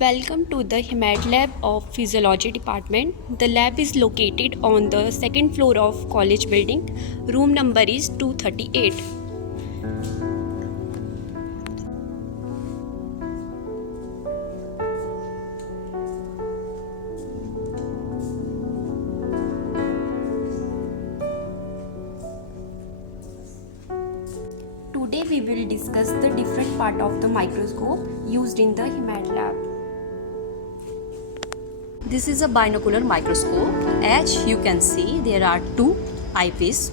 Welcome to the Himat Lab of Physiology Department. The lab is located on the second floor of college building. Room number is 238. Today we will discuss the different part of the microscope used in the Himat Lab. This is a binocular microscope. As you can see, there are two eyepieces.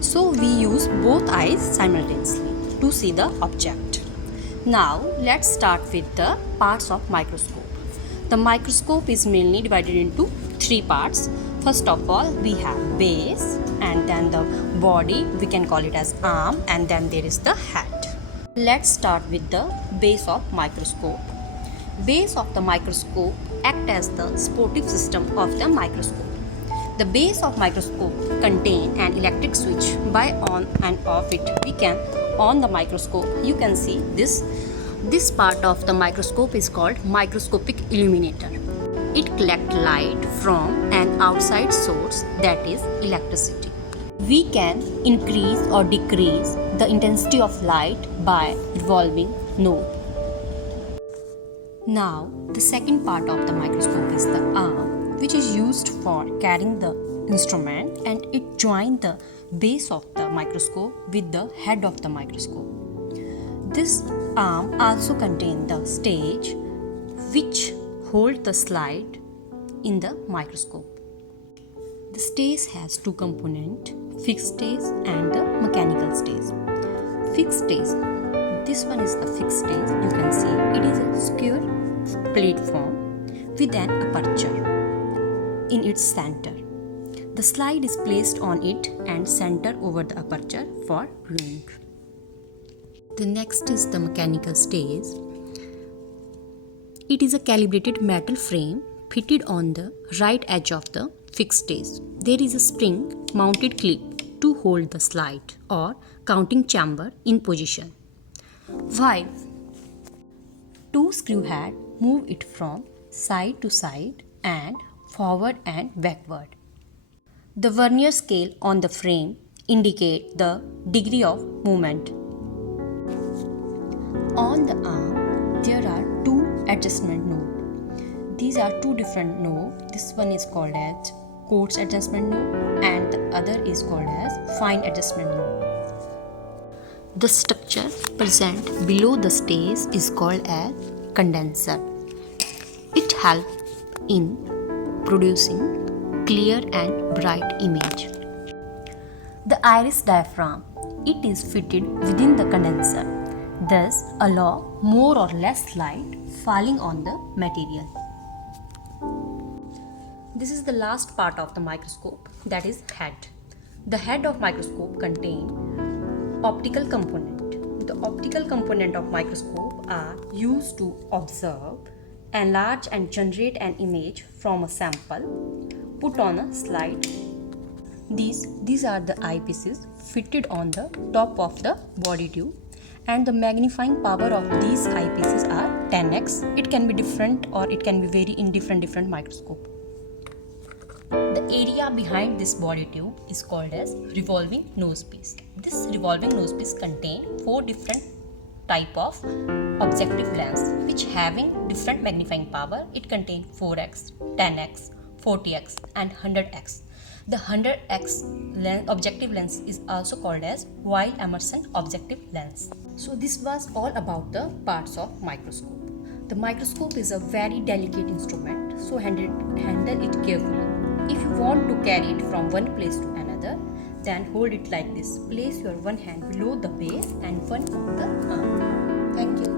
So we use both eyes simultaneously to see the object. Now let's start with the parts of microscope. The microscope is mainly divided into three parts. First of all, we have base, and then the body, we can call it as arm, and then there is the head. Let's start with the base of microscope. Base of the microscope act as the supportive system of the microscope. The base of microscope contain an electric switch. By on and off it, we can on the microscope. You can see this part of the microscope is called microscopic illuminator. It collects light from an outside source, that is electricity. We can increase or decrease the intensity of light by revolving knob. Now, the second part of the microscope is the arm, which is used for carrying the instrument, and it joins the base of the microscope with the head of the microscope. This arm also contains the stage, which hold the slide in the microscope. The stage has two components, fixed stage and the mechanical stage. Fixed stage, this one is the fixed stage. You can see it is a square platform with an aperture in its center. The slide is placed on it and center over the aperture for viewing. The next is the mechanical stage. It is a calibrated metal frame fitted on the right edge of the fixed stage. There is a spring mounted clip to hold the slide or counting chamber in position. While two screw heads move it from side to side and forward and backward. The vernier scale on the frame indicates the degree of movement. On the arm, there are two adjustment knobs. These are two different knobs. This one is called as coarse adjustment knob and the other is called as fine adjustment knob. The structure present below the stage is called as condenser. It helps in producing clear and bright image. The iris diaphragm, it is fitted within the condenser, thus allow more or less light falling on the material. This is the last part of the microscope, that is head. The head of microscope contains optical component. The optical component of microscope are used to observe, enlarge and generate an image from a sample put on a slide. These are the eyepieces fitted on the top of the body tube, and the magnifying power of these eyepieces are 10x. It can be different or it can be vary in different microscope. The area behind this body tube is called as revolving nosepiece. This revolving nosepiece contains 4 different type of objective lens which having different magnifying power. It contains 4x, 10x, 40x and 100x. The 100x objective lens is also called as wide immersion objective lens. So this was all about the parts of microscope. The microscope is a very delicate instrument, so handle it carefully. If you want to carry it from one place to another, then hold it like this. Place your one hand below the base and one on the arm. Thank you.